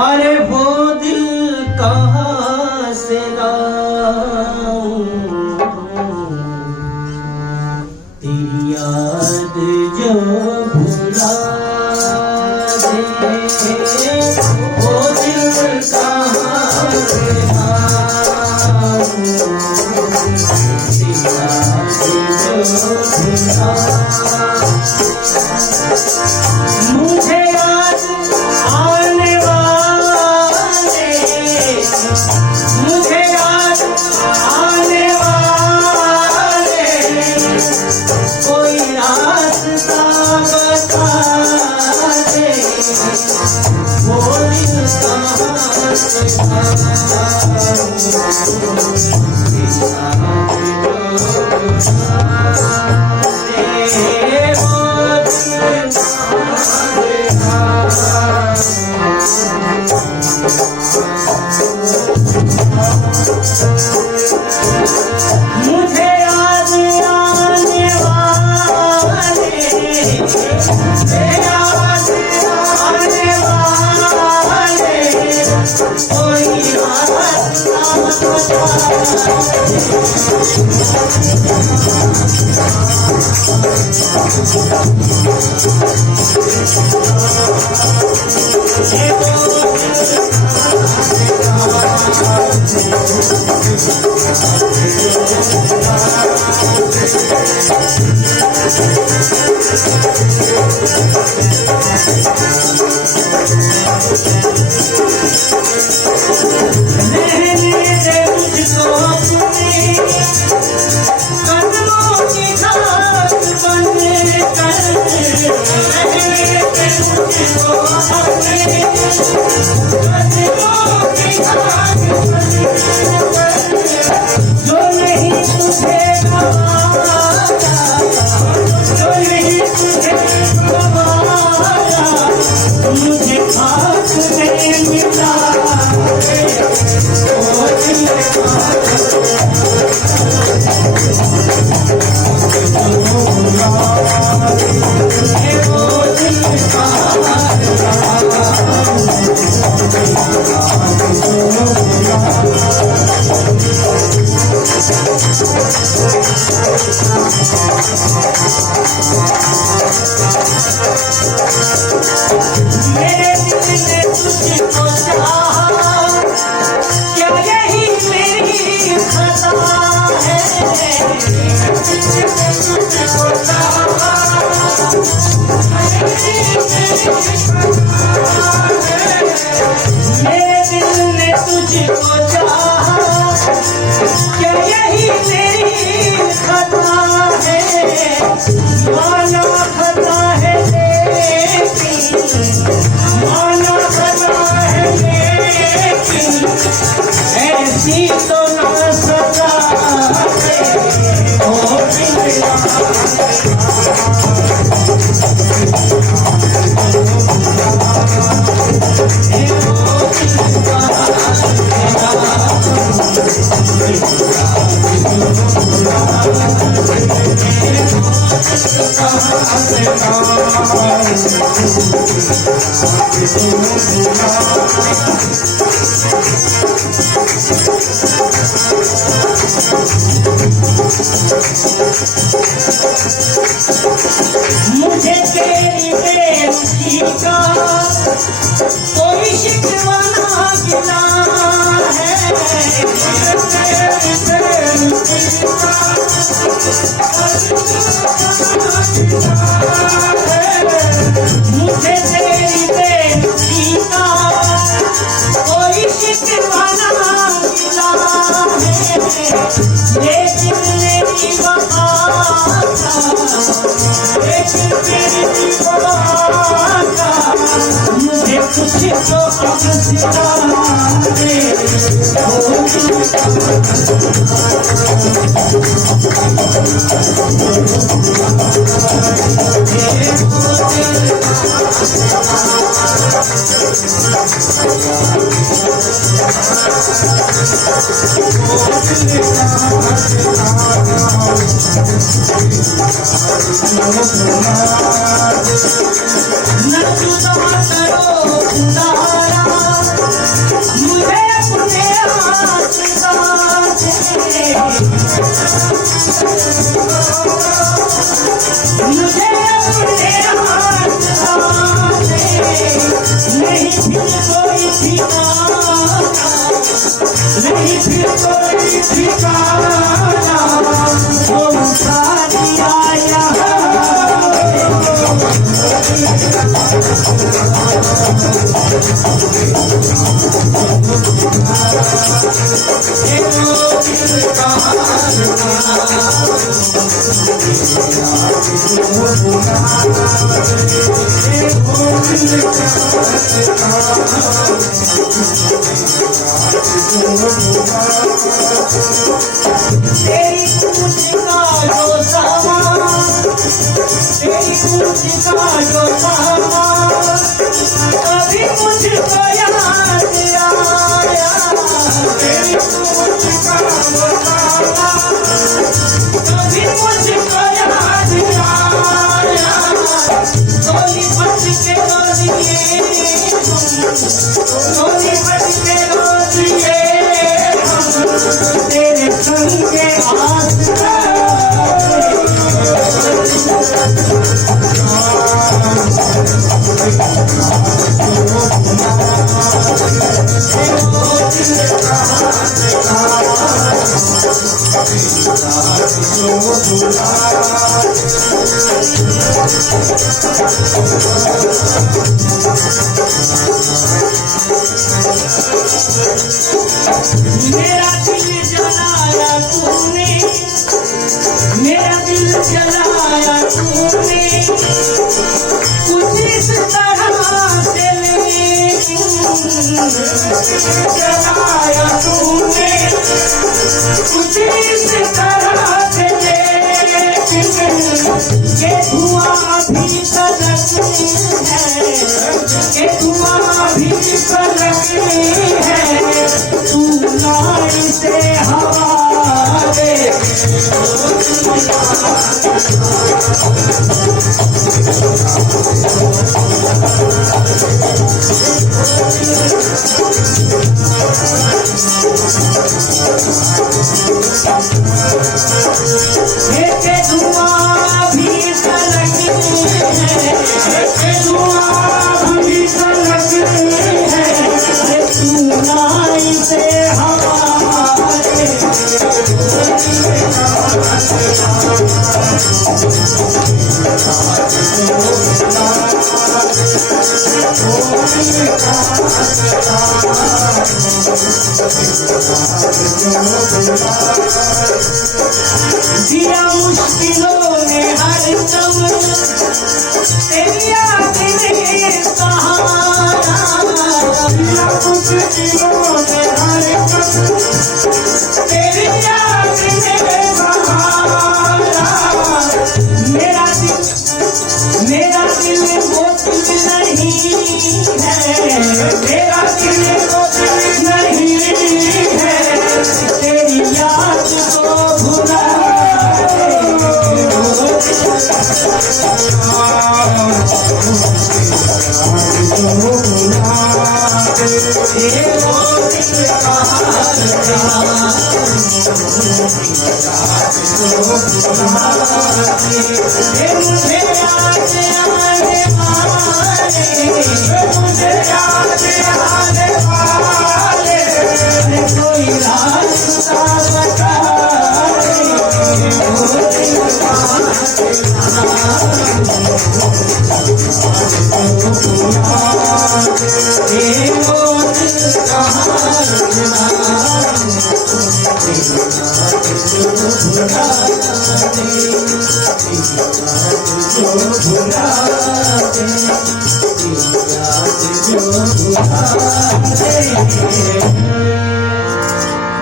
अरे वो दिल कहाँ से लाऊं, तेरी याद जो भुला दे। वो दिल कहाँ से लाऊं, तेरी याद जो भुला दे। मुझे याद आने वाले, मुझे याद आने वाले, कोई रास्ता बता दे। वो दिल कहाँ से मुझे याद आने वाले, याद आने वाले, कोई रास्ता मुझे तेरी बेरुखी का कोई शिकवा ना गिला है। मुझे तेरी बेरुखी का कोई शिकवा ना गिला है। लेकिन मेरी वफा मुझे कुछ तो अब सिखा दे। जिया मुश्किलों में हर दम तेरी याद मेरे सहारा, जिया मुश्किलों में हर दम तेरी याद मेरे सहारा। मेरा दिल बोतल नहीं है, मेरा दिल बोतल नहीं है, तेरी याद को भुला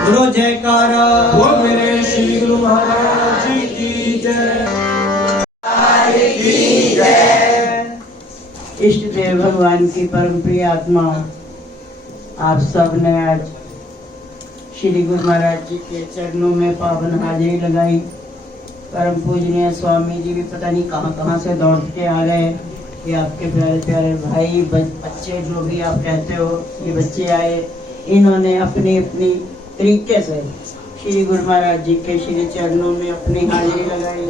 बोलो जय जयकारा वो मेरे श्री गुरु महाराज जी की जय। इष्ट देव भगवान की परम प्रिय आत्मा, आप सब ने आज श्री गुरु महाराज जी के चरणों में पावन हाजिरी लगाई। परम पूजनीय स्वामी जी भी पता नहीं कहाँ कहाँ से दौड़ के आ रहे। ये आपके प्यारे प्यारे भाई बच्चे जो भी आप कहते हो, ये बच्चे आए, इन्होंने अपनी अपनी तरीके से श्री गुरु महाराज जी के श्री चरणों में अपनी हाजिरी लगाई।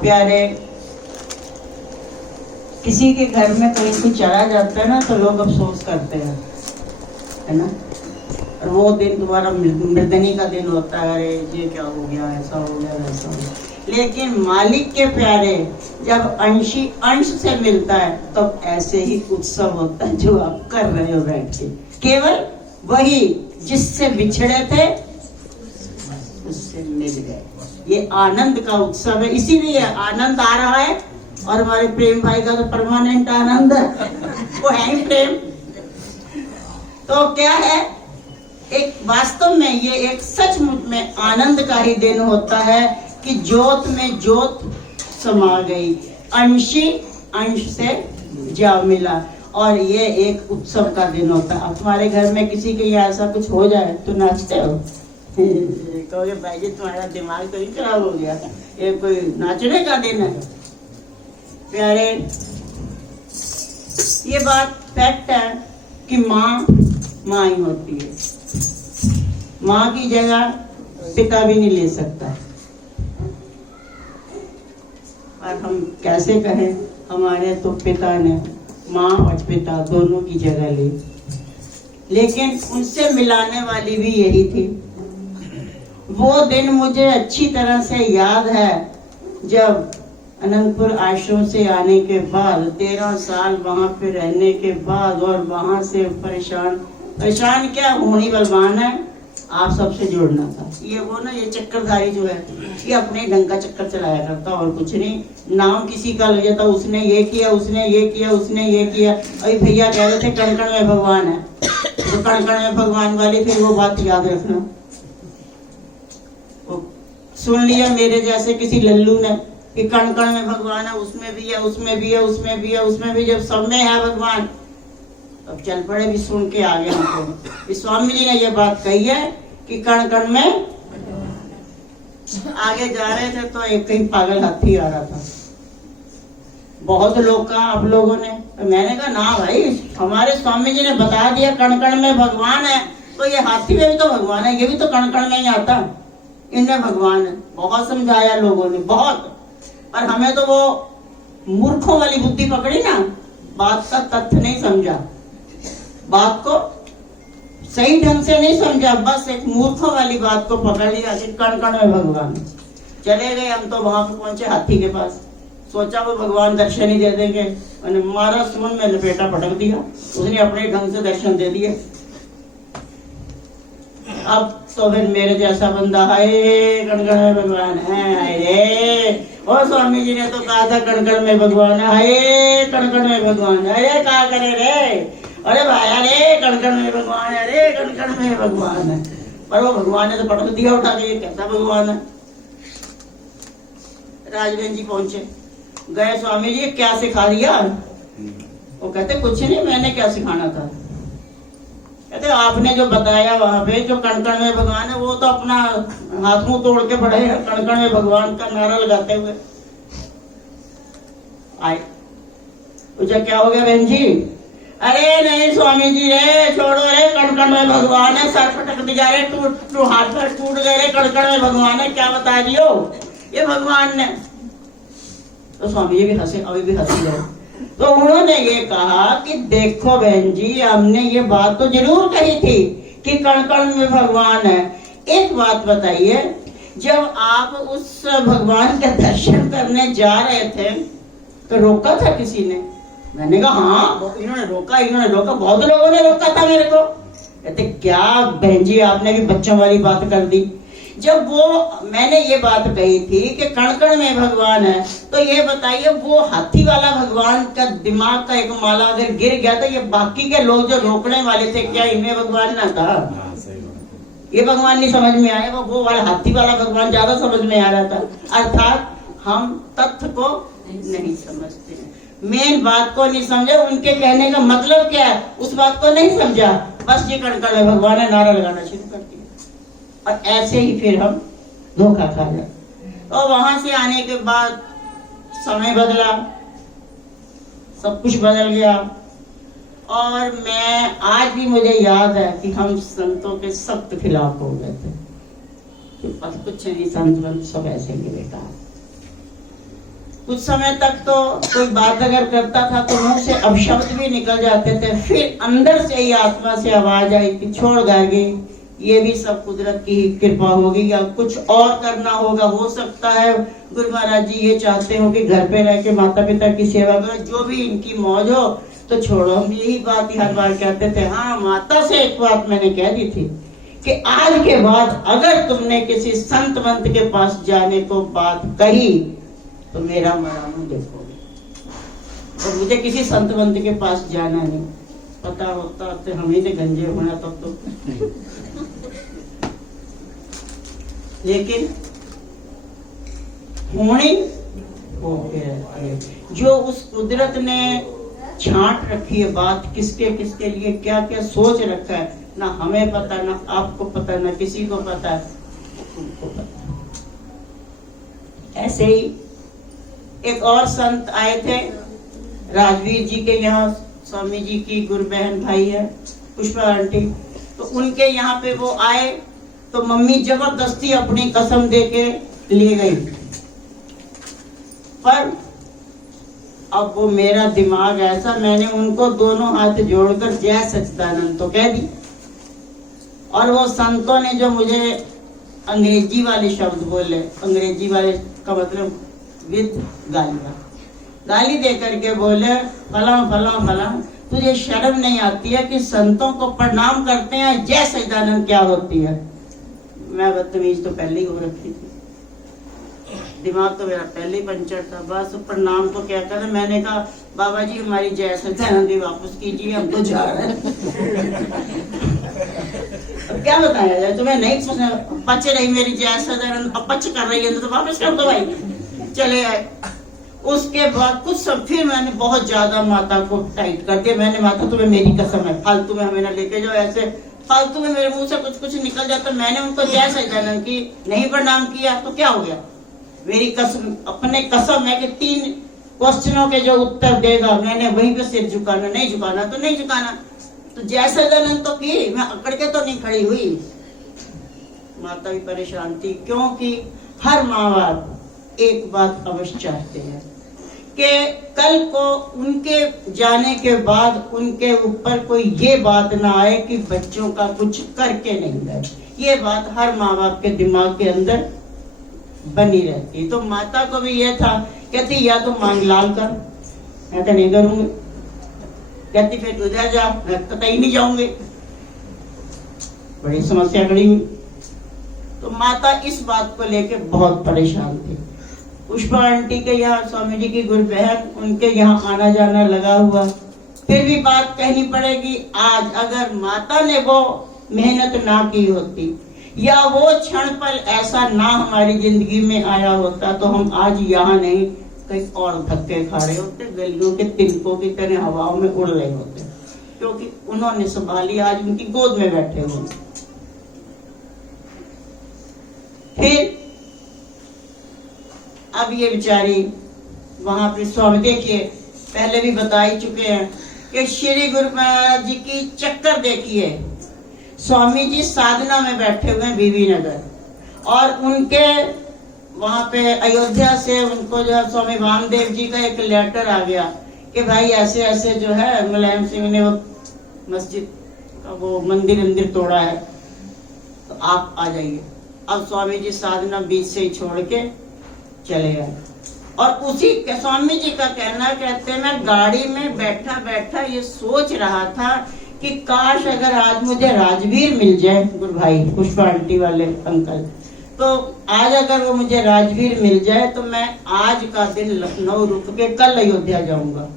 प्यारे, किसी के घर में कहीं कोई चला जाता है ना तो लोग अफसोस करते हैं, है ना। और वो दिन तुम्हारा मृदनी का दिन होता है, अरे ये क्या हो गया, ऐसा हो गया, वैसा हो गया। लेकिन मालिक के प्यारे जब अंशी अंश से मिलता है तब तो ऐसे ही उत्सव होता है जो आप कर रहे हो बैठ के। केवल वही जिससे बिछड़े थे उससे मिल गए, ये आनंद का उत्सव है। इसीलिए आनंद आ रहा है। और हमारे प्रेम भाई का तो परमानेंट आनंद है, वो है ही प्रेम। तो क्या है, एक वास्तव में ये एक सचमुच में आनंद का ही दिन होता है कि ज्योत में ज्योत समा गई, अंशी अंश से जा मिला। और ये एक उत्सव का दिन होता है। अब तुम्हारे घर में किसी के यहाँ ऐसा कुछ हो जाए तो नाचते हो? कहोगे भाई जी तुम्हारा दिमाग तो ही खराब हो गया, ये कोई नाचने का दिन है? प्यारे, ये बात फैक्ट है कि माँ माँ ही होती है। माँ की जगह पिता भी नहीं ले सकता। और हम कैसे कहें, हमारे तो पिता ने माँ और पिता दोनों की जगह ली, लेकिन उनसे मिलाने वाली भी यही थी। वो दिन मुझे अच्छी तरह से याद है जब अनंतपुर आश्रम से आने के बाद 13 साल वहां पे रहने के बाद और वहां से परेशान क्या, होनी बलवान है, आप सबसे जोड़ना था। ये वो ना, ये चक्करधारी जो है ये अपने ढंग का चक्कर चलाया करता और कुछ नहीं। नाम किसी का लग जाता, उसने ये किया, उसने ये किया, उसने ये किया। अभी भैया कह रहे थे कण कण में भगवान है, तो कण कण में भगवान वाली फिर वो बात याद रखना। सुन लिया मेरे जैसे किसी लल्लू ने कि कण कण में भगवान है, उसमें भी है, उसमें भी है, उसमें भी है, उसमें भी, जब सब में है भगवान अब चल पड़े भी सुन के आगे हमको। स्वामी जी ने ये बात कही है कि कण कण में। आगे जा रहे थे तो एक कहीं पागल हाथी आ रहा था, बहुत लोग कहा आप लोगों ने, तो मैंने कहा ना भाई, हमारे स्वामी जी ने बता दिया कण कण में भगवान है, तो ये हाथी में भी तो भगवान है, ये भी तो कण कण में ही आता, इनमें भगवान है। बहुत समझाया लोगों ने, बहुत, पर हमें तो वो मूर्खों वाली बुद्धि पकड़ी ना, बात का तथ्य नहीं समझा, बात को सही ढंग से नहीं समझा, बस एक मूर्खों वाली बात को पकड़ लिया कि कण कण में भगवान। चले गए हम तो वहां पे पहुंचे हाथी के पास, सोचा वो भगवान दर्शन ही दे देंगे, मैंने मारा सुन में लपेटा पटक दिया, उसने अपने ढंग से दर्शन दे दिए। अब तो फिर मेरे जैसा बंदा, हाय कण कण में भगवान है, अरे और स्वामी जी ने तो कहा था कण कण में भगवान है, हाय कण कण में भगवान है, अरे क्या करे रे, अरे भाई अरे कण कण में भगवान है, अरे कण कण में भगवान है। पर वो भगवान ने तो पटक दिया उठा के, ये कैसा भगवान है। राजवेंद्र जी पहुंचे, गए स्वामी जी क्या सिखा दिया? वो कहते कुछ नहीं, मैंने क्या सिखाना था। कहते आपने जो बताया वहां पे जो कण कण में भगवान है, वो तो अपना हाथ मुंह तोड़ के पड़े हैं कण कण में भगवान का नारा लगाते हुए आए। पूछा क्या हो गया बहन जी? अरे नहीं स्वामी जी रे, छोड़ो रे, कण कण में भगवान है, सर पटक दिया रे, टूट हाथ पर टूट गए रे, कण कण में भगवान है, क्या बता रही हो ये भगवान ने? तो स्वामी जी भी हंसे, अभी भी हंसी गए। तो उन्होंने ये कहा कि देखो बहन जी, हमने ये बात तो जरूर कही थी कि कण कण में भगवान है। एक बात बताइए, जब आप उस भगवान के दर्शन करने जा रहे थे तो रोका था किसी ने? मैंने कहा हाँ, इन्होंने रोका, बहुत लोगों ने रोका था मेरे को। कहते क्या बहन जी आपने भी बच्चों वाली बात कर दी। जब वो मैंने ये बात कही थी कि कण कण में भगवान है, तो ये बताइए वो हाथी वाला भगवान का दिमाग का एक माला अगर गिर गया तो ये बाकी के लोग जो रोकने वाले थे, क्या इनमें भगवान ना था? ये भगवान नहीं समझ में आया, वो वाला हाथी वाला भगवान ज्यादा समझ में आ रहा था। अर्थात हम तथ्य को नहीं समझते हैं, मेन बात को नहीं समझे, उनके कहने का मतलब क्या है उस बात को नहीं समझा, बस ये कणकण है भगवान है, नारा लगाना शुरू कर दिया और ऐसे ही फिर हम धोखा खा जाए। तो वहां से आने के बाद समय बदला, सब कुछ बदल गया और मैं आज भी मुझे याद है कि हम संतों के सख्त खिलाफ हो गए थे कि बस कुछ नहीं, संत सब ऐसे ही बेटा। कुछ समय तक तो कोई बात अगर करता था तो मुंह से अपशब्द भी निकल जाते थे, फिर अंदर से ही आत्मा से आवाज आई कि छोड़ गार्गी, ये भी सब कुदरत की कृपा होगी या कुछ और करना होगा, हो सकता है गुरु महाराज जी ये चाहते हो कि घर पे रह के माता पिता की सेवा करो, जो भी इनकी मौज हो तो छोड़ो। हम यही बात हर बार कहते थे। हाँ, माता से एक बात मैंने कह दी थी कि आज के बाद अगर तुमने किसी संत मंत के पास जाने को बात कही तो मेरा मरा मुंह देखोगे। और मुझे किसी संत मंत के पास जाना नहीं, पता होता तो हम ही से गंजे होना तब तो। लेकिन होनी हो गया, जो उस कुदरत ने छांट रखी है बात, किसके किसके लिए क्या क्या सोच रखा है, ना हमें पता, ना आपको पता, ना किसी को पता है, उनको पता। ऐसे ही एक और संत आए थे राजवीर जी के यहाँ, स्वामी जी की गुरु बहन भाई है पुष्पा आंटी, तो उनके यहाँ पे वो आए तो मम्मी जबरदस्ती अपनी कसम दे के ले गई। पर अब वो मेरा दिमाग ऐसा, मैंने उनको दोनों हाथ जोड़कर जय सच्चिदानंद तो कह दी, और वो संतों ने जो मुझे अंग्रेजी वाले शब्द बोले, अंग्रेजी वाले का मतलब विद गाली दे करके बोले, फलां फलां फलां, तुझे शर्म नहीं आती है कि संतों को प्रणाम करते हैं, जय सच्चिदानंद क्या होती है। मैं बदतमीज तो पहले ही हो रखी थी, दिमाग तो मेरा पहले ही पंचर था। बस प्रणाम को क्या कर, मैंने कहा बाबा जी हमारी जय सच्चिदानंद वापस कीजिए, हम तो जा रहे हैं। अब क्या बताया जाए तुम्हें, नहीं पच रही मेरी जय सच्चिदानंद, अपच कर रही है तो वापस कर दो भाई। चले आए। उसके बाद कुछ सब फिर मैंने बहुत ज्यादा माता को टाइट कर दिया। मैंने, माता तुम्हें मेरी कसम है, फालतू में हमें ना लेके जाओ, ऐसे फालतू में मेरे मुंह से कुछ कुछ निकल जाता। मैंने उनको जय सच्चिदानंद की नहीं प्रणाम किया तो क्या हो गया, मेरी कसम, अपने कसम है कि 3 क्वेश्चनों के जो उत्तर देगा मैंने वहीं पे सिर झुकाना, नहीं झुकाना तो नहीं झुकाना। तो जय सच्चिदानंद तो की, मैं अकड़ के तो नहीं खड़ी हुई। माता भी परेशान थी, क्योंकि हर माँ बाप एक बात अवश्य चाहते हैं कि कल को उनके जाने के बाद उनके ऊपर कोई ये बात ना आए कि बच्चों का कुछ करके नहीं गए। ये बात हर माँ बाप के दिमाग के अंदर बनी रहती। तो माता को भी ये था, कहती या तो मांग लाल कर, मैं तो नहीं करूंगी, कहती फिर उधर जा, मैं तो कहीं नहीं जाऊंगी। बड़ी समस्या खड़ी हुई। तो माता इस बात को लेके बहुत परेशान थी। पुष्पा आंटी के यहाँ स्वामी जी की गुरु बहन, उनके यहाँ आना जाना लगा हुआ। फिर भी बात कहनी पड़ेगी, आज अगर माता ने वो मेहनत ना की होती या वो क्षण पर ऐसा ना हमारी जिंदगी में आया होता तो हम आज यहाँ नहीं कहीं और धक्के खा रहे होते, गलियों के तिनकों की तरह हवाओं में उड़ रहे होते, क्योंकि उन्होंने संभाली, आज उनकी गोद में बैठे हुए। फिर अब ये बेचारी वहां पे स्वामी, देखिए पहले भी बता ही चुके हैं कि श्री गुरु महाराज जी की चक्कर देखिए। स्वामी जी साधना में बैठे हुए हैं बीबी नगर, और उनके वहां पे अयोध्या से उनको जो है स्वामी वामदेव जी का एक लेटर आ गया कि भाई ऐसे ऐसे जो है मुलायम सिंह ने वो मस्जिद का वो मंदिर तोड़ा है, तो आप आ जाइए। अब स्वामी जी साधना बीच से ही छोड़ के चले गए। और उसी स्वामी जी का कहना, कहते मैं गाड़ी में बैठा बैठा ये सोच रहा था कि काश अगर आज मुझे राजवीर मिल जाए, गुरु भाई पुष्पा आंटी वाले अंकल, तो आज अगर वो मुझे राजवीर मिल जाए तो मैं आज का दिन लखनऊ रुक के कल अयोध्या जाऊंगा।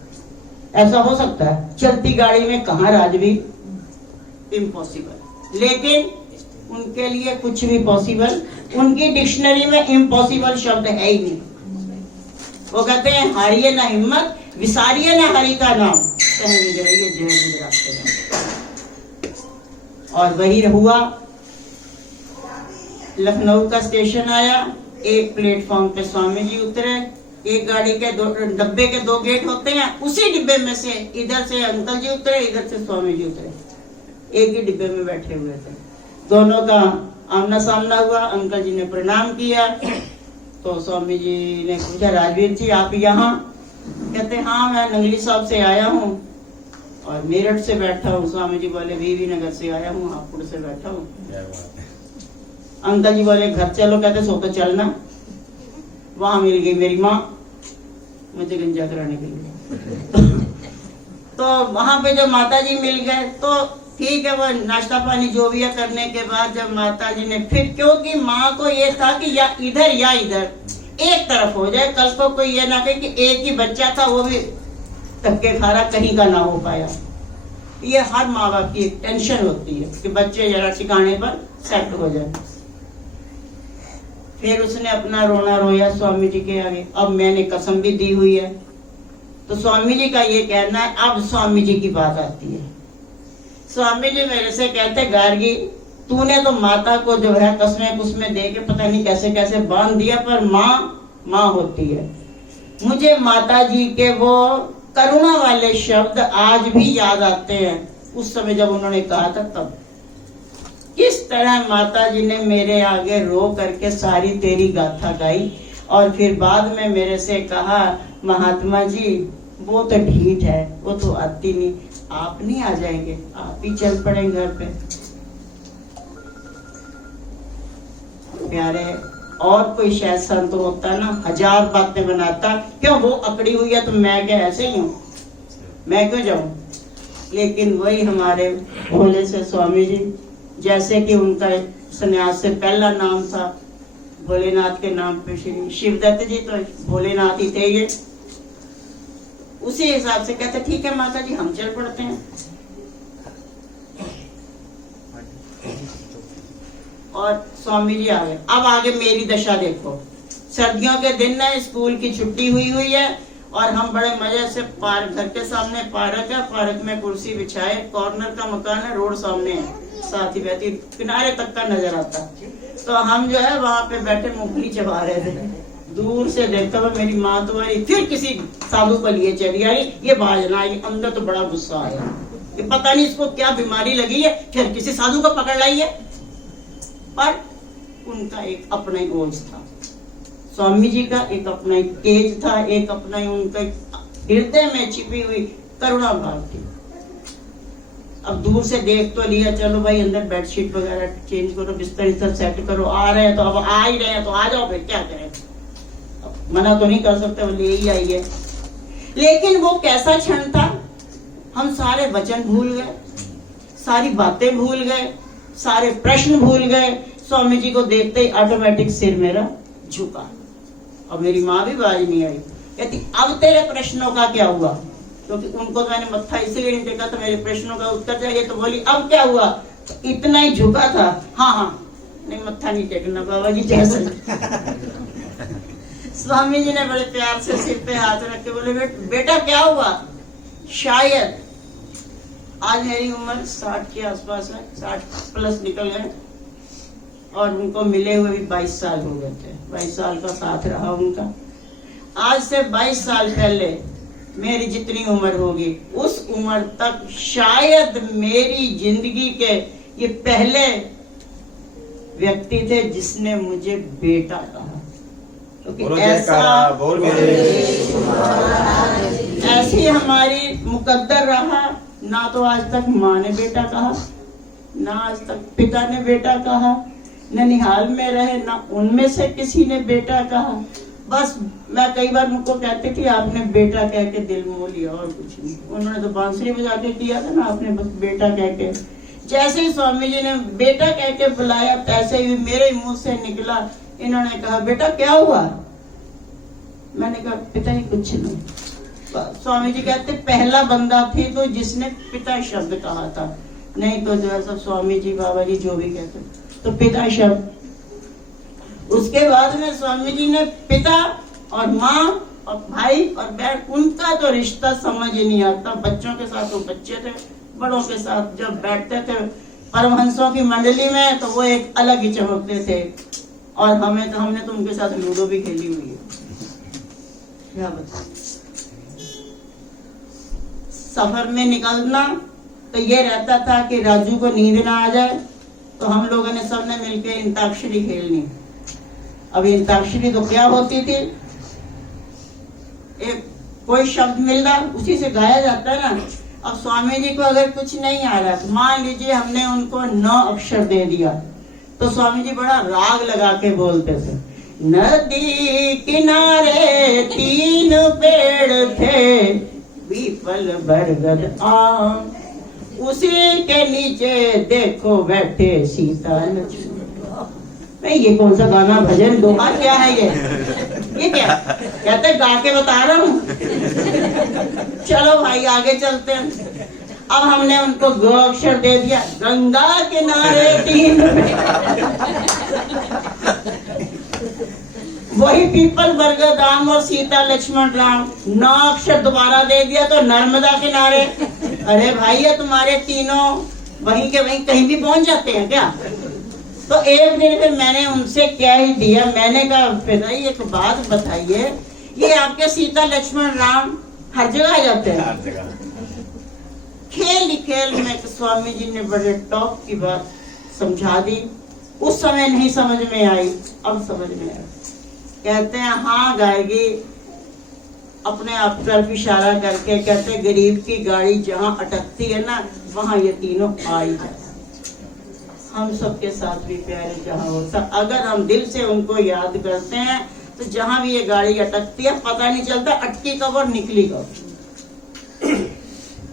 ऐसा हो सकता है? चलती गाड़ी में कहाँ राजवीर, इम्पॉसिबल। लेकिन उनके लिए कुछ भी पॉसिबल, उनकी डिक्शनरी में इम्पॉसिबल शब्द है ही नहीं। वो कहते हैं हारिए ना हिम्मत, विसारिए ना हरि का नाम, कहीं रहिए जय रास्ते में। और वही हुआ। लखनऊ का स्टेशन आया, एक प्लेटफॉर्म पे स्वामी जी उतरे। एक गाड़ी के डब्बे के 2 गेट होते हैं, उसी डिब्बे में से इधर से अंकल जी उतरे, इधर से स्वामी जी उतरे। एक ही डिब्बे में बैठे हुए थे। दोनों का आमना सामना हुआ। अंकल जी ने प्रणाम किया तो स्वामी जी ने पूछा, राजवीर जी आप यहाँ? कहते हाँ मैं नंगली साहब से आया हूँ और मेरठ से बैठा हूँ। स्वामी जी बोले बीवी नगर से आया हूँ, हापुड़ से बैठा हूँ। अंकल जी बोले घर चलो। कहते सो तो चलना। वहां मिल गई मेरी माँ मुझे गंजा कराने के लिए। तो वहां पे जब माता जी मिल गए तो ठीक है, वो नाश्ता पानी जो भी है करने के बाद जब माता जी ने फिर, क्योंकि माँ को ये था कि या इधर एक तरफ हो जाए, कल को कोई ये ना कहे कि एक ही बच्चा था वो भी धक्के खा रहा, कहीं का ना हो पाया। ये हर माँ बाप की एक टेंशन होती है कि बच्चे जरा ठिकाने पर सेट हो जाए। फिर उसने अपना रोना रोया स्वामी जी के आगे। अब मैंने कसम भी दी हुई है, तो स्वामी जी का ये कहना है। अब स्वामी जी की बात आती है। स्वामी जी मेरे से कहते, गार्गी तूने तो माता को जो है कसमें कुसमें दे के पता नहीं कैसे कैसे बांध दिया, पर माँ होती है। मुझे माता जी के वो करुणा वाले शब्द आज भी याद आते हैं, उस समय जब उन्होंने कहा था तब। किस तरह माता जी ने मेरे आगे रो करके सारी तेरी गाथा गाई और फिर बाद में मेरे से कहा, महात्मा जी वो तो ढीठ है, वो तो आती नहीं, आप नहीं आ जाएंगे, आप ही चल पड़े घर पे। प्यारे, और कोई शायद संत होता ना 1000 बातें बनाता, क्यों वो अकड़ी हुई है तो मैं क्या ऐसे ही हूँ, मैं क्यों जाऊं। लेकिन वही हमारे भोले से स्वामी जी, जैसे कि उनका संन्यास से पहला नाम था भोलेनाथ के नाम पे श्री शिवदत्त जी, तो भोलेनाथ ही थे ये। उसी हिसाब से कहते ठीक है माता जी हम चल पड़ते हैं। और स्वामी जी आ गए। अब आगे मेरी दशा देखो। सर्दियों के दिन है, स्कूल की छुट्टी हुई है और हम बड़े मजे से पार्क, घर के सामने पार्क है, पार्क में कुर्सी बिछाए, कॉर्नर का मकान है, रोड सामने है, साथ ही बहती किनारे तक का नजर आता। तो हम जो है वहां पे बैठे मूंगफली चबा रहे थे। दूर से देखता हुआ मेरी माँ तो आई, फिर किसी साधु को लिए चली आई, ये बाजना आई। अंदर तो बड़ा गुस्सा आया कि पता नहीं इसको क्या बीमारी लगी है, फिर किसी साधु को पकड़ लाई है। पर उनका एक अपना ही ओज था, स्वामी जी का एक अपना ही तेज था, एक अपना ही उनका हृदय में छिपी हुई करुणा भाव थी। अब दूर से देख तो लिया, चलो भाई अंदर बेडशीट वगैरह चेंज करो, बिस्तर इस्तर सेट करो, आ रहे हैं तो अब आ ही रहे हैं तो आ जाओ, फिर क्या करें, मना तो नहीं कर सकते, वो ले ही आइए। लेकिन वो कैसा क्षण था, हम सारे वचन भूल गए, सारी बातें भूल गए, सारे प्रश्न भूल गए। स्वामी जी को देखते ही ऑटोमेटिक सिर मेरा झुका और मेरी माँ भी बाज नहीं आई। कहती अब तेरे प्रश्नों का क्या हुआ, क्योंकि उनको मैंने मत्था इसलिए नहीं देखा तो मेरे प्रश्नों का उत्तर चाहिए। तो बोली अब क्या हुआ, तो इतना ही झुका था। हाँ नहीं मत्था नहीं टेकना बाबा जी जैसे। स्वामी जी ने बड़े प्यार से सिर पे हाथ रख के बोले बेटा क्या हुआ। शायद आज मेरी उम्र 60 के आसपास है, 60 प्लस निकल गए और उनको मिले हुए भी 22 साल हो गए थे। 22 साल का साथ रहा उनका। आज से 22 साल पहले मेरी जितनी उम्र होगी उस उम्र तक शायद मेरी जिंदगी के ये पहले व्यक्ति थे जिसने मुझे बेटा कहा। क्योंकि ऐसी हमारी मुकद्दर रहा, ना तो आज तक माँ ने बेटा कहा, ना आज तक पिता ने बेटा कहा, ननिहाल में रहे ना उनमें से किसी ने बेटा कहा। बस मैं कई बार उनको कहती थी आपने बेटा कह के दिल मोह लिया और कुछ नहीं। उन्होंने तो बांसुरी बजा के किया था ना, आपने बस बेटा कह के। जैसे ही स्वामी जी ने बेटा कह के बुलाया तैसे ही मेरे मुंह से निकला, इन्होंने कहा बेटा क्या हुआ। मैंने कहा पिताजी कुछ नहीं। स्वामी जी कहते पहला बंदा थे तो जिसने पिता शब्द कहा था, नहीं तो जो है सब स्वामी जी बाबा जी जो भी कहते। तो पिता शब्द। उसके बाद में स्वामी जी ने पिता और माँ और भाई और बहन, उनका तो रिश्ता समझ ही नहीं आता। बच्चों के साथ वो बच्चे थे, बड़ों के साथ जब बैठते थे परमहंसों की मंडली में तो वो एक अलग ही चमकते थे। और हमने तो उनके साथ लूडो भी खेली हुई है। क्या बता, सफर में निकलना तो ये रहता था कि राजू को नींद ना आ जाए, तो हम लोगों ने सबने मिलकर अंताक्षरी खेलनी। अब अंताक्षरी तो क्या होती थी, एक कोई शब्द मिल रहा उसी से गाया जाता है ना। अब स्वामी जी को अगर कुछ नहीं आ रहा, तो मान लीजिए हमने उनको 9 अक्षर दे दिया, तो स्वामी जी बड़ा राग लगा के बोलते थे, नदी किनारे 3 पेड़ थे, पीपल बरगद आम, उसी के नीचे देखो बैठे सीता लक्ष्मण। नहीं, ये कौन सा गाना, भजन, दोहा, क्या है ये क्या कहते, गा के बता रहा हूँ। चलो भाई आगे चलते हैं। अब हमने उनको 2 अक्षर दे दिया, गंगा किनारे 3 वही पीपल बरगद आम और सीता लक्ष्मण राम। 9 अक्षर दोबारा दे दिया तो नर्मदा किनारे। अरे भाई ये तुम्हारे तीनों वहीं के वहीं कहीं भी पहुंच जाते हैं क्या? तो एक दिन फिर मैंने उनसे क्या ही दिया, मैंने कहा फिर एक बात बताइए, ये आपके सीता लक्ष्मण राम हर जगह आ जाते हैं? हर जगह। खेल में स्वामी जी ने बड़े टॉप की बात समझा दी। उस समय नहीं समझ में आई, अब समझ में आई। कहते हैं हाँ गाएगी, अपने आप तरफ इशारा करके कहते गरीब की गाड़ी जहाँ अटकती है ना, वहाँ ये तीनों आ ही जाते। हम सबके साथ भी प्यारे जहाँ होता, अगर हम दिल से उनको याद करते हैं तो जहाँ भी ये गाड़ी अटकती है पता नहीं चलता अटकी कब और निकली कब।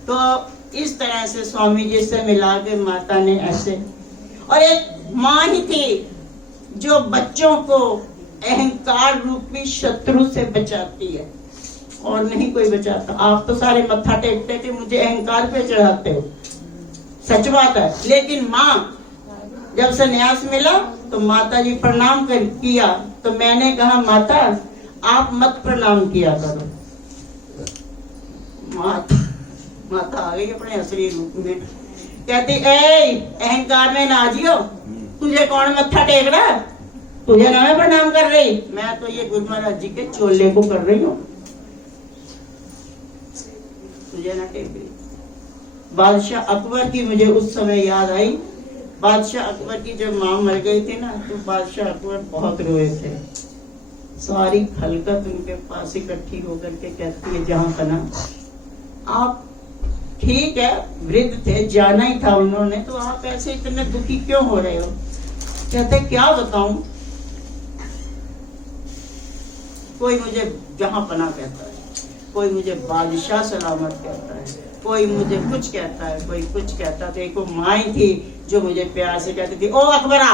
तो इस तरह से स्वामी जी से मिला के माता ने ऐसे, और एक माँ ही थी जो बच्चों को अहंकार रूपी शत्रु से बचाती है, और नहीं कोई बचाता। आप तो सारे मत्था टेकते थे, मुझे अहंकार पे चढ़ाते हो, सच बात है। लेकिन माँ जब संन्यास मिला तो माता जी प्रणाम किया, तो मैंने कहा माता आप मत प्रणाम किया करो। माता आ गई अपने असली रूप में, कहती ए अहंकार में ना जियो, तुझे कौन मत्था टेक रहा है, तुझे ना मैं प्रणाम कर रही, मैं तो ये गुरु महाराज जी के चोले को कर रही हूँ, तुझे ना टेक रही। बादशाह अकबर की मुझे उस समय याद आई। बादशाह अकबर की जब माँ मर गई थी ना, तो बादशाह अकबर बहुत रोए थे। सारी खलकत उनके पास इकट्ठी होकर के कहती है जहाँ पना, आप ठीक है वृद्ध थे, जाना ही था उन्होंने, तो आप ऐसे इतने दुखी क्यों हो रहे हो? कहते क्या बताऊं, कोई मुझे जहाँ पना कहता है, कोई मुझे बादशाह सलामत कहता है, कोई मुझे कुछ कहता है, कोई कुछ कहता है। एक माँ थी जो मुझे प्यार से कहती थी, ओ अकबरा।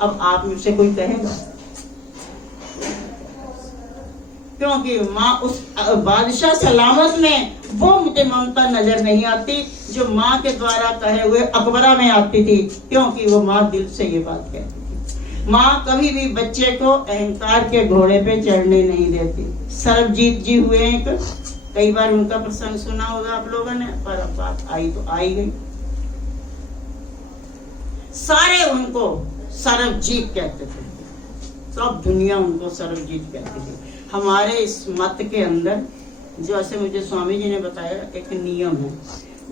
अब आप मुझसे कोई कहेगा, क्योंकि माँ उस बादशाह सलामत में वो मुझे ममता नजर नहीं आती जो माँ के द्वारा कहे हुए अकबरा में आती थी, क्योंकि वो माँ दिल से ये बात कहती थी। माँ कभी भी बच्चे को अहंकार के घोड़े पे चढ़ने नहीं देती। सरबजीत जी हुए एक, कई बार उनका प्रसंग सुना होगा आप लोगों ने, पर अब बात आई तो आई गई। सारे उनको सरबजीत कहते थे, सब दुनिया उनको सरबजीत कहती थी। हमारे इस मत के अंदर जो ऐसे मुझे स्वामी जी ने बताया, एक नियम है,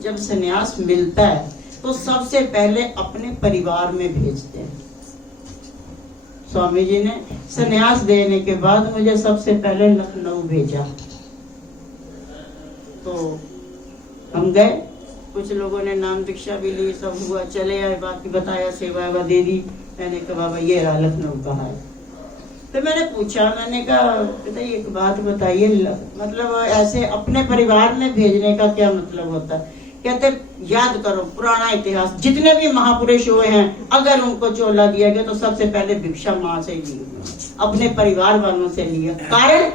जब संन्यास मिलता है तो सबसे पहले अपने परिवार में भेजते हैं। स्वामी जी ने संन्यास देने के बाद मुझे सबसे पहले लखनऊ भेजा, तो हम गए, कुछ लोगों ने नाम दीक्षा भी ली, सब हुआ, चले आए, बाकी बताया, सेवा दे दी। मैंने कहा बाबा ये रहा लखनऊ कहाँ है। तो मैंने पूछा, मैंने कहा एक बात बताइए, मतलब ऐसे अपने परिवार में भेजने का क्या मतलब होता है? कहते याद करो पुराना इतिहास, जितने भी महापुरुष हुए हैं, अगर उनको चोला दिया गया तो सबसे पहले भिक्षा माँ से ली, अपने परिवार वालों से लिया। कारण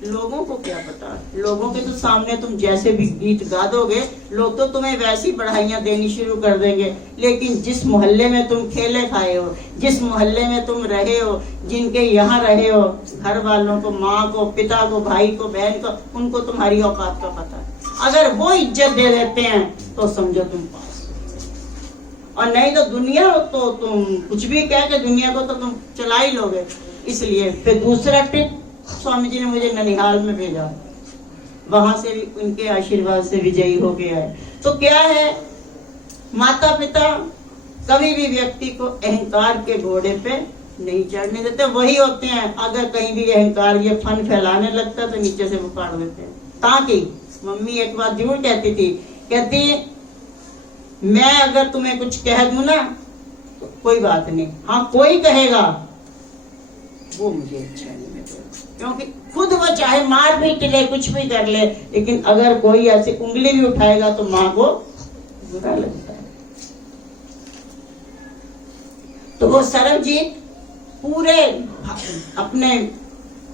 लोगों को क्या पता, लोगों के तो सामने तुम जैसे भी गीत गा दोगे, लोग तो तुम्हें वैसी बढ़ाइयाँ देनी शुरू कर देंगे। लेकिन जिस मोहल्ले में तुम खेले खाए हो, जिस मोहल्ले में तुम रहे हो, जिनके यहाँ रहे हो, घर वालों को, माँ को, पिता को, भाई को, बहन को, उनको तुम्हारी औकात का पता है। अगर वो इज्जत दे देते हैं तो समझो तुम पास, और नहीं तो दुनिया तो तुम कुछ भी कह के दुनिया को तो तुम चला ही लोगे। इसलिए फिर दूसरा टिप स्वामी जी ने मुझे ननिहाल में भेजा, वहां से भी उनके आशीर्वाद से विजयी हो गया है। तो क्या है, माता पिता कभी भी व्यक्ति को अहंकार के घोड़े पे नहीं चढ़ने देते। वही होते हैं अगर कहीं भी अहंकार ये फन फैलाने लगता तो नीचे से वो काट देते हैं। ताकि मम्मी एक बात जरूर कहती थी, कहती मैं अगर तुम्हें कुछ कह दूं ना तो कोई बात नहीं, हाँ कोई कहेगा वो मुझे अच्छा नहीं लगेगा, क्योंकि खुद वो चाहे मार भी ले, कुछ भी कर ले, लेकिन अगर कोई ऐसे उंगली भी उठाएगा तो माँ को बुरा लगता है। तो वो सरबजीत पूरे अपने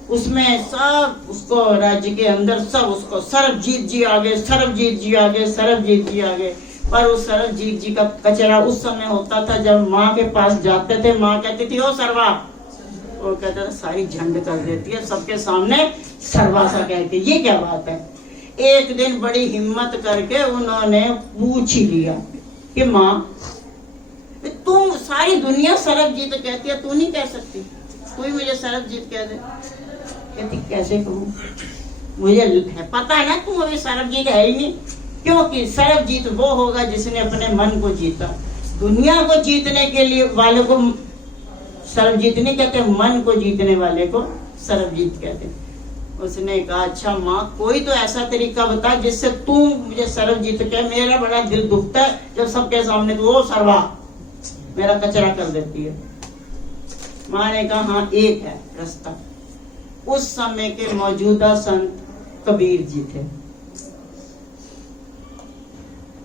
उसमें सब उसको राज्य के अंदर सब उसको सरबजीत जी आगे, सरबजीत जी आगे, सरबजीत जी आगे। पर उस सरबजीत जी का कचरा उस समय होता था जब माँ के पास जाते थे, माँ कहती थी ओ सरवा, वो कहता था सारी झंड कर देती है, सबके सामने सरवासा कहती है, ये क्या बात है। एक दिन बड़ी हिम्मत करके उन्होंने पूछ ही लिया कि माँ तुम, सारी दुनिया सरबजीत कहती है, तू नहीं कह सकती, तू ही मुझे सरबजीत कह दे। कहती कैसे कहूँ, मुझे पता है ना तुम अभी सरबजीत है ही नहीं, क्योंकि सरबजीत वो होगा जिसने अपने मन को जीता। दुनिया को जीतने के लिए वाले को सरबजीत नहीं कहते, मन को जीतने वाले को सरबजीत कहते। उसने कहा अच्छा माँ कोई तो ऐसा तरीका बता जिससे तू मुझे सरबजीत कहे, मेरा बड़ा दिल दुखता है जब सबके सामने तो वो सरवा मेरा कचरा कर देती है। माँ ने कहा हाँ एक है रास्ता। उस समय के मौजूदा संत कबीर जी थे।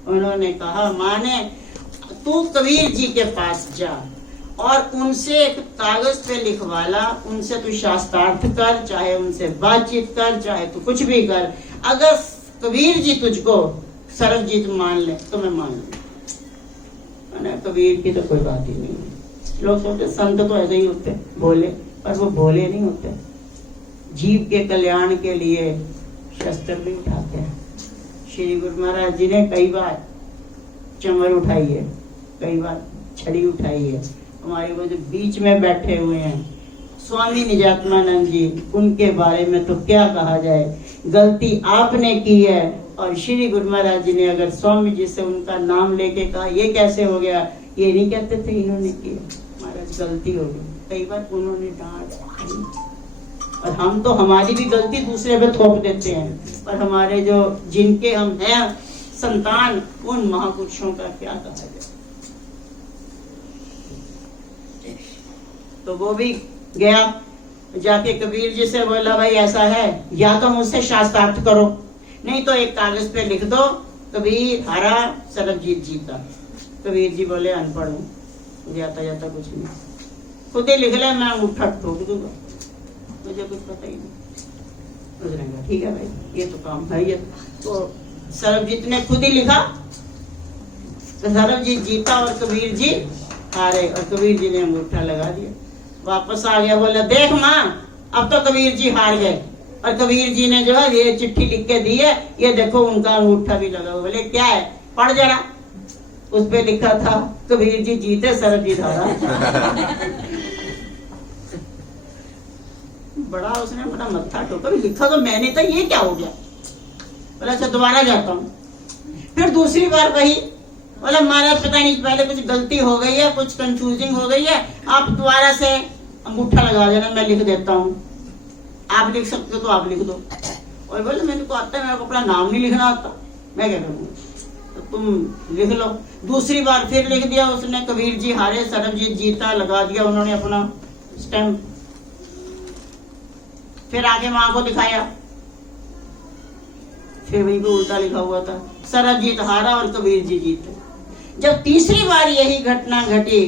उन्होंने कहा माँ ने तू कबीर जी के पास जा और उनसे एक कागज पे लिखवा ला, उनसे तू शास्त्रार्थ कर, चाहे उनसे बातचीत कर, चाहे तू कुछ भी कर, अगर कबीर जी तुझको सरबजीत मान ले तो मैं मान लूं। कबीर की तो कोई बात ही नहीं है। लोग सोचते संत तो ऐसे ही होते भोले, पर वो भोले नहीं होते। जीव के कल्याण के लिए शस्त्र भी उठाते हैं। श्री गुरु महाराज जी ने कई बार चमर उठाई है, कई बार छड़ी उठाई है। हमारे वो जो बीच में बैठे हुए हैं स्वामी निजात्मानंद जी, उनके बारे में तो क्या कहा जाए। गलती आपने की है और श्री गुरु महाराज जी ने अगर स्वामी जी से उनका नाम लेके कहा ये कैसे हो गया, ये नहीं कहते थे इन्होंने किया, महाराज गलती हो गई। कई बार उन्होंने डांट खाई और हम तो हमारी भी गलती दूसरे पे थोप देते हैं, पर हमारे जो जिनके हम हैं संतान, उन महापुरुषों का क्या कहा जाए। तो वो भी गया, जाके कबीर जी से बोला भाई ऐसा है, या तो मुझसे शास्त्रार्थ करो, नहीं तो एक कागज पे लिख दो कबीर हारा सरबजीत जीता। कबीर जी बोले अनपढ़ हूँ, मुझे आता जाता कुछ नहीं, खुद ही लिख ले, मैं अंगूठा ठोक दूंगा, मुझे कुछ पता ही नहीं। उसने कहा ठीक है भाई ये तो काम है। ये तो सरबजीत ने खुद ही लिखा, तो सरबजीत जीता और कबीर जी हारे, और कबीर जी ने अंगूठा लगा दिया। वापस आ गया, बोला देख माँ अब तो कबीर जी हार गए, और कबीर जी ने जो है ये चिट्ठी लिख के दी है, ये देखो उनका अंगूठा भी लगा हुआ। बोले क्या है, पढ़ जरा। उस पे लिखा था कबीर जी जीते सरबजीत हारा। बड़ा उसने बड़ा मत्था ठोका, लिखा तो मैंने था, ये क्या हो गया। बोला अच्छा दोबारा जाता हूँ। फिर दूसरी बार वही, बोला महाराज पता नहीं पहले कुछ गलती हो गई है, कुछ कंफ्यूजिंग हो गई है, आप दोबारा से अंगूठा लगा देना, मैं लिख देता हूँ। आप लिख सकते हो तो आप लिख दो। और बोले मैंने को आता है, मेरे को अपना नाम नहीं लिखना आता, मैं क्या करूँगा, तो तुम लिख लो। दूसरी बार फिर लिख दिया उसने, कबीर जी हारे सरबजीत जीता लगा दिया उन्होंने अपना स्टैम्प। फिर आगे माँ को दिखाया, फिर वही भी उल्टा लिखा हुआ था, सरबजीत हारा और कबीर जी जीते। जब तीसरी बार यही घटना घटी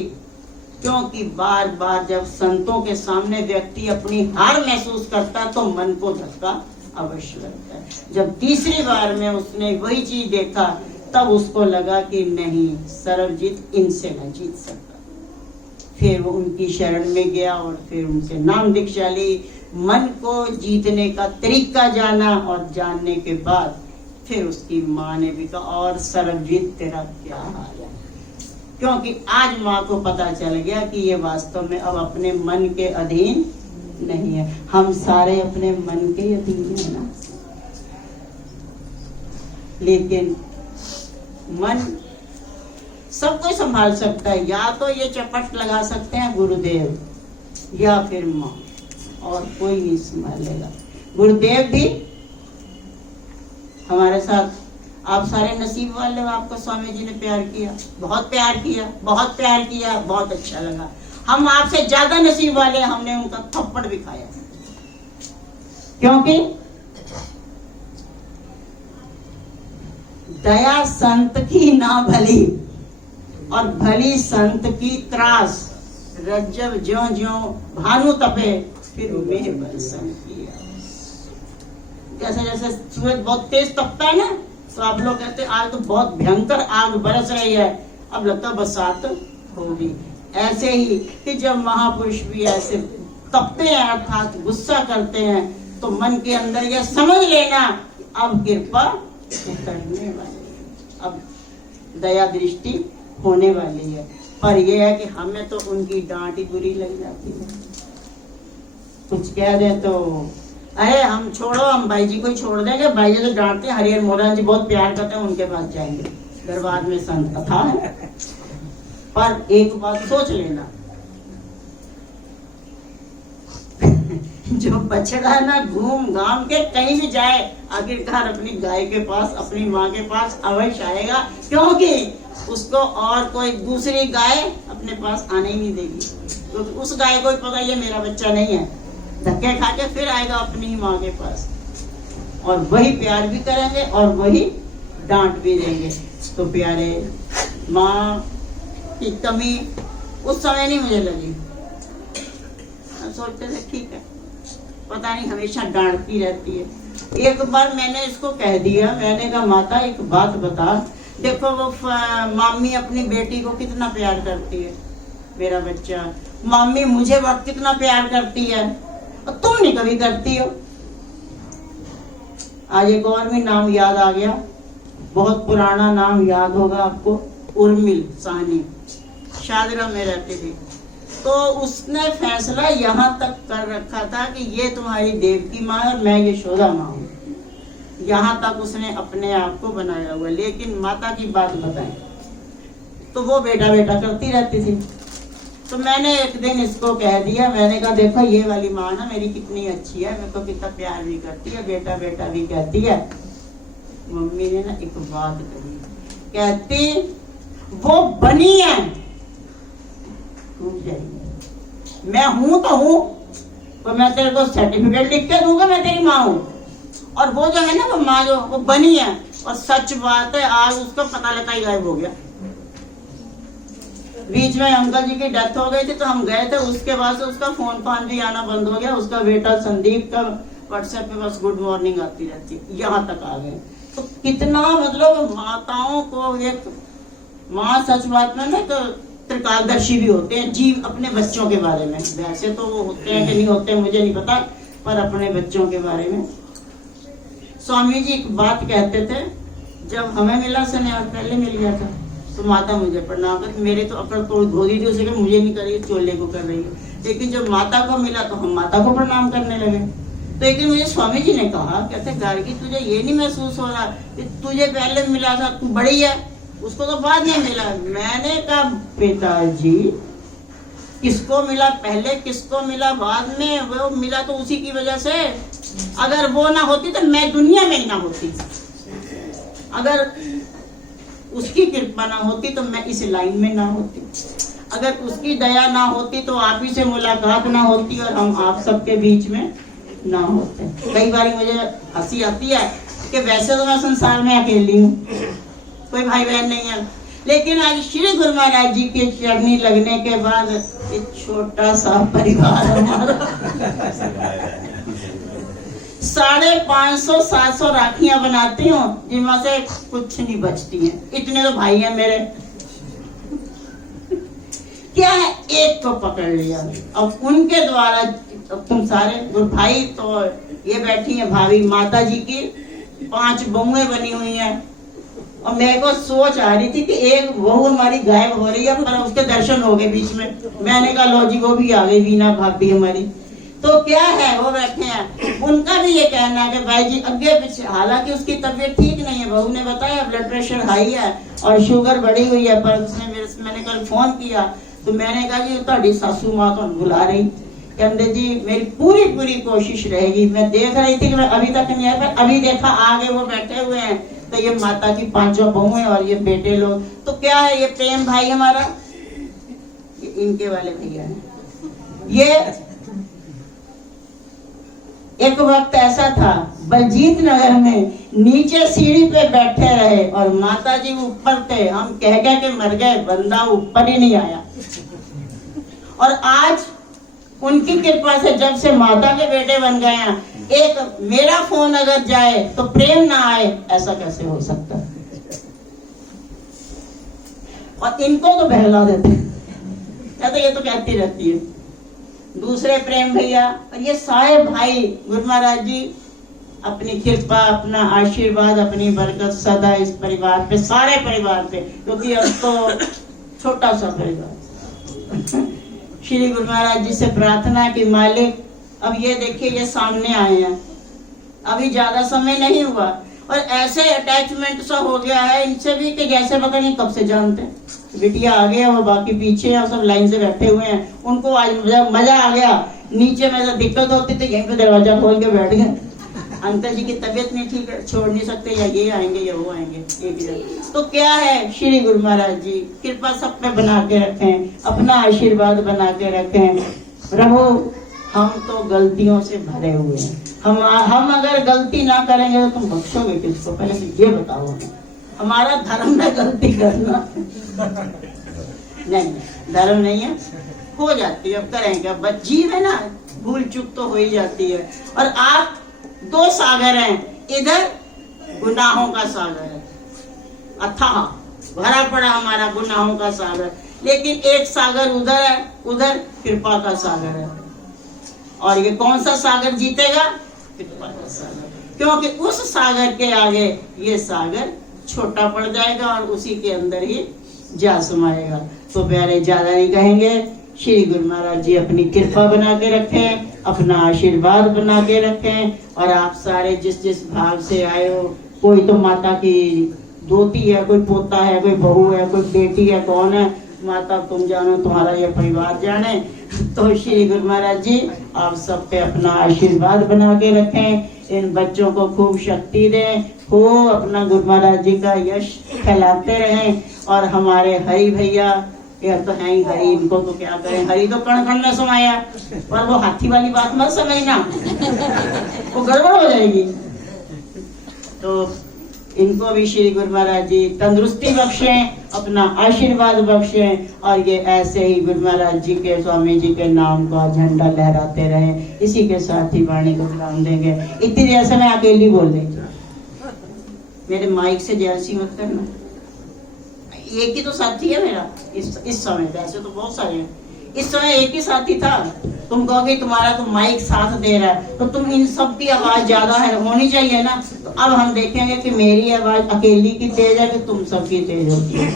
क्योंकि बार बार जब संतों के सामने व्यक्ति अपनी हार महसूस करता है तो मन को धक्का अवश्य लगता है। जब तीसरी बार में उसने वही चीज देखा तब उसको लगा कि नहीं, सर्वजीत इनसे न जीत सकता। फिर वो उनकी शरण में गया और फिर उनसे नाम दीक्षा ली। मन को जीतने का तरीका जाना और जानने के बाद फिर उसकी माँ ने भी कहा, और सर्वजीत तेरा क्या हाल है? क्योंकि आज माँ को पता चल गया कि ये वास्तव में अब अपने मन के अधीन नहीं है। हम सारे अपने मन के अधीन है ना, लेकिन मन सब कोई संभाल सकता है। या तो ये चपट लगा सकते हैं गुरुदेव या फिर माँ, और कोई नहीं संभालेगा। गुरुदेव भी हमारे साथ, आप सारे नसीब वाले हो, आपको स्वामी जी ने प्यार किया, बहुत प्यार किया, बहुत प्यार किया, बहुत अच्छा लगा। हम आपसे ज्यादा नसीब वाले, हमने उनका थप्पड़ भी खाया, क्योंकि दया संत की ना भली और भली संत की त्रास, रज्जब ज्यों ज्यों भानु तपे फिर मेह बरसन किया। जैसे जैसे सूरज बहुत तेज तपता है ना, तो आप लोग कहते हैं आज तो बहुत भयंकर आग बरस रही है, अब लगता है बरसात होगी। ऐसे ही कि जब महापुरुष भी ऐसे तपते हैं अर्थात गुस्सा करते हैं, तो मन के अंदर यह समझ लेना अब कृपा उतरने वाली है, अब दया दृष्टि होने वाली है। पर यह है कि हमें तो उनकी डांट ही बुरी लग जाती है। कुछ कह दे तो अरे हम छोड़ो, हम भाई जी को ही छोड़ देंगे, भाई जी तो डांटते हैं, हरिहर मोहन जी बहुत प्यार करते हैं, उनके पास जाएंगे, दरबार में संत कथा है। पर एक बात सोच लेना, जो बछड़ा ना घूम घाम के कहीं भी जाए, आखिरकार अपनी गाय के पास, अपनी माँ के पास अवश्य आएगा, क्योंकि उसको और कोई दूसरी गाय अपने पास आने ही नहीं देगी। तो उस गाय को ही पता ये मेरा बच्चा नहीं है, धक्के खा के फिर आएगा अपनी ही माँ के पास, और वही प्यार भी करेंगे और वही डांट भी देंगे। तो प्यारे, माँ की कमी उस समय नहीं मुझे लगी, हम सोचते थे ठीक है, पता नहीं हमेशा डांटती रहती है। एक बार मैंने इसको कह दिया, मैंने कहा माता एक बात बता, देखो वो मामी अपनी बेटी को कितना प्यार करती है, मेरा बच्चा, मामी मुझे वक्त कितना प्यार करती है, और तुम नहीं कभी करती हो। आज एक और भी नाम याद आ गया, बहुत पुराना नाम याद होगा आपको, उर्मिल साहनी, शादरा में रहती थी। तो उसने फैसला यहाँ तक कर रखा था कि ये तुम्हारी देव की माँ है, मैं यशोदा माँ हूँ, यहाँ तक उसने अपने आप को बनाया हुआ। लेकिन माता की बात बताएं तो वो बेटा बेटा करती रहती थी। तो मैंने एक दिन इसको कह दिया, मैंने कहा देखो ये वाली माँ ना मेरी कितनी अच्छी है, मेरे को कितना प्यार भी करती है, बेटा बेटा भी कहती है। मम्मी ने ना एक बात कही, कहती वो बनी है, मैं हूं तो हूं, तो मैं तेरे को सर्टिफिकेट लिख के दूंगा मैं तेरी माँ हूं, और वो जो है ना वो माँ जो वो बनी है। और सच बात है, आज उसको पता लगा ही गायब हो गया। बीच में अंकल जी की डेथ हो गई थी, तो हम गए थे, उसके बाद से उसका फोन फान भी आना बंद हो गया। उसका बेटा संदीप का व्हाट्सएप पे बस गुड मॉर्निंग आती रहती, यहाँ तक आ गए। तो कितना मतलब माताओं को, एक माँ सच बात में ना तो त्रिकालदर्शी भी होते हैं जीव अपने बच्चों के बारे में। वैसे तो वो होते हैं कि नहीं होते मुझे नहीं पता, पर अपने बच्चों के बारे में। स्वामी जी एक बात कहते थे, जब हमें मिला सन्यास पहले मिल गया था, तो माता मुझे प्रणाम कर, मेरे तो अकड़ तोड़ धोरी थी, उसे मुझे नहीं कर रही, चोले को कर रही है। लेकिन जब माता को मिला तो हम माता को प्रणाम करने लगे। तो एक दिन मुझे स्वामी जी ने कहा, कहते गार्गी तुझे ये नहीं महसूस हो रहा कि तुझे पहले मिला था, तू बड़ी है, उसको तो बाद में मिला। मैंने कहा पिताजी किसको मिला पहले, किसको मिला बाद में, वो मिला तो उसी की वजह से। अगर वो ना होती तो मैं दुनिया में ही ना होती, अगर उसकी कृपा ना होती तो मैं इस लाइन में ना होती, अगर उसकी दया ना होती तो आप ही से मुलाकात ना होती और हम आप सबके बीच में ना होते। कई बार मुझे हंसी आती है कि वैसे तो मैं संसार में अकेली हूँ, कोई भाई बहन नहीं है, लेकिन आज श्री गुरु महाराज जी के चरनी लगने के बाद एक छोटा सा परिवार हमारा 550-700 राखियां बनाती हूँ, जिनमें से कुछ नहीं बचती हैं। इतने तो भाई हैं मेरे, क्या है, एक को पकड़ लिया। अब उनके द्वारा अब तुम सारे भाई, तो ये बैठी है भाभी माता जी की 5 बहुएं बनी हुई हैं। और मेरे को सोच आ रही थी कि एक बहू हमारी गायब हो रही है, पर उसके दर्शन हो गए बीच में। मैंने कहा लो जी, वो भी आ गई, वीना भाभी हमारी। तो क्या है, वो बैठे हैं। उनका भी ये कहना है कि भाई जी अगे पीछे, हालांकि उसकी तबीयत ठीक नहीं है, बहू ने बताया ब्लड प्रेशर हाई है और शुगर बढ़ी हुई है। पर उसने मैंने कल फोन किया तो मैंने कहा जी ਤੁਹਾਡੀ सासू माँ तो बुला रही, कहते जी मेरी पूरी कोशिश रहेगी। मैं देख रही थी कि मैं अभी तक नहीं आया, पर अभी देखा आगे वो बैठे हुए हैं। तो ये माता की 5 बहुएं और ये बेटे लोग। तो क्या है, ये प्रेम भाई हमारा, ये इनके वाले भैया हैं। ये एक वक्त ऐसा था बलजीत नगर में, नीचे सीढ़ी पे बैठे रहे और माता जी ऊपर थे। हम कह के मर गए, बंदा ऊपर ही नहीं आया। और आज उनकी कृपा से जब से माता के बेटे बन गए हैं, एक मेरा फोन अगर जाए तो प्रेम ना आए, ऐसा कैसे हो सकता है। और इनको तो बहला देते हैं, ये तो कहती रहती है। दूसरे प्रेम भैया और ये सारे भाई गुरु महाराज जी अपनी कृपा, अपना आशीर्वाद, अपनी बरकत सदा इस परिवार पे, सारे परिवार पे, क्योंकि अब तो छोटा सा परिवार। श्री गुरु महाराज जी से प्रार्थना कि मालिक, अब ये देखिए ये सामने आए हैं, अभी ज्यादा समय नहीं हुआ और ऐसे अटैचमेंट सा हो गया है इनसे भी कि जैसे पता नहीं कब से जानते हैं। बिटिया आ गया, वो बाकी पीछे हैं, सब लाइन से बैठे हुए हैं। उनको आज मजा आ गया। नीचे में तो दिक्कत होती थी, यहीं पे दरवाजा खोल के बैठ गए। अंकल जी की तबीयत नहीं ठीक है, छोड़ नहीं सकते, या ये आएंगे या वो आएंगे, एक जगह। तो क्या है, श्री गुरु महाराज जी कृपा सब पे बना के रखें, अपना आशीर्वाद बना के रखें। रहो, हम तो गलतियों से भरे हुए हैं। हम अगर गलती ना करेंगे तो तुम बख्शोगे किसको, पहले तो ये बताओ हमें। हमारा धर्म है गलती करना? नहीं, धर्म नहीं है, हो जाती है, अब करेंगे। अब जीव है ना, भूल चूक तो हो ही जाती है। और आप 2 सागर हैं, इधर गुनाहों का सागर है, अथाह भरा पड़ा हमारा गुनाहों का सागर, लेकिन एक सागर उधर है, उधर कृपा का सागर है। और ये कौन सा सागर जीतेगा? कृपा का सागर, क्योंकि उस सागर के आगे ये सागर छोटा पड़ जाएगा और उसी के अंदर ही जा समाएगा। तो प्यारे, ज्यादा नहीं कहेंगे। श्री गुरु महाराज जी अपनी कृपा बना के रखें, अपना आशीर्वाद बना के रखें। और आप सारे जिस भाव से आए हो, कोई तो माता की दोती है, कोई पोता है, कोई बहू है, कोई बेटी है, कौन है, माता तुम जानो, तुम्हारा ये परिवार जाने। तो श्री गुरु महाराज जी आप सब पे अपना आशीर्वाद बना के रखें, इन बच्चों को खूब शक्ति दें, हो अपना गुरु महाराज जी का यश फैलाते रहें। और हमारे हरि भैया, ये तो है ही हरि, इनको तो क्या करें, हरि तो कण कण में समाया, पर वो हाथी वाली बात मत समझना, वो गड़बड़ हो जाएगी। तो इनको भी श्री गुरु महाराज जी तंदुरुस्ती बख्शें, अपना आशीर्वाद बख्शें, और ये ऐसे ही गुरु महाराज जी के, स्वामी जी के नाम का झंडा लहराते रहें। इसी के साथ ही वाणी को विराम देंगे। इतनी देर से मैं अकेली बोल रही थी, मेरे माइक से जैसी मत करना। एक ही तो साथी है मेरा इस समय, वैसे तो बहुत सारे हैं, इस समय एक ही साथी था। तुम कहोगे तुम्हारा तो माइक साथ दे रहा है, तो तुम इन सब की आवाज ज्यादा है होनी चाहिए ना। तो अब हम देखेंगे कि मेरी आवाज अकेली की तेज है कि तुम सबकी तेज होती है।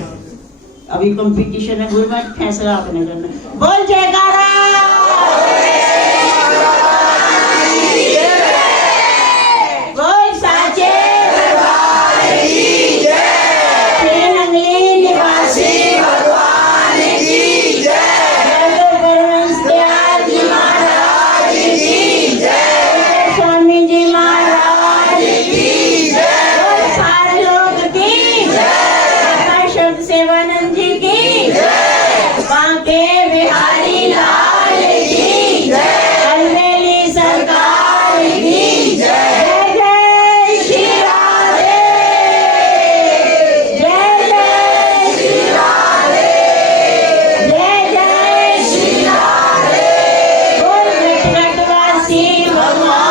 अभी कंपटीशन है, गुरु महाराज फैसला आपने करना। बोल जयकारा। सेवानंद जी की जय। बांके बिहारी लाल भगवान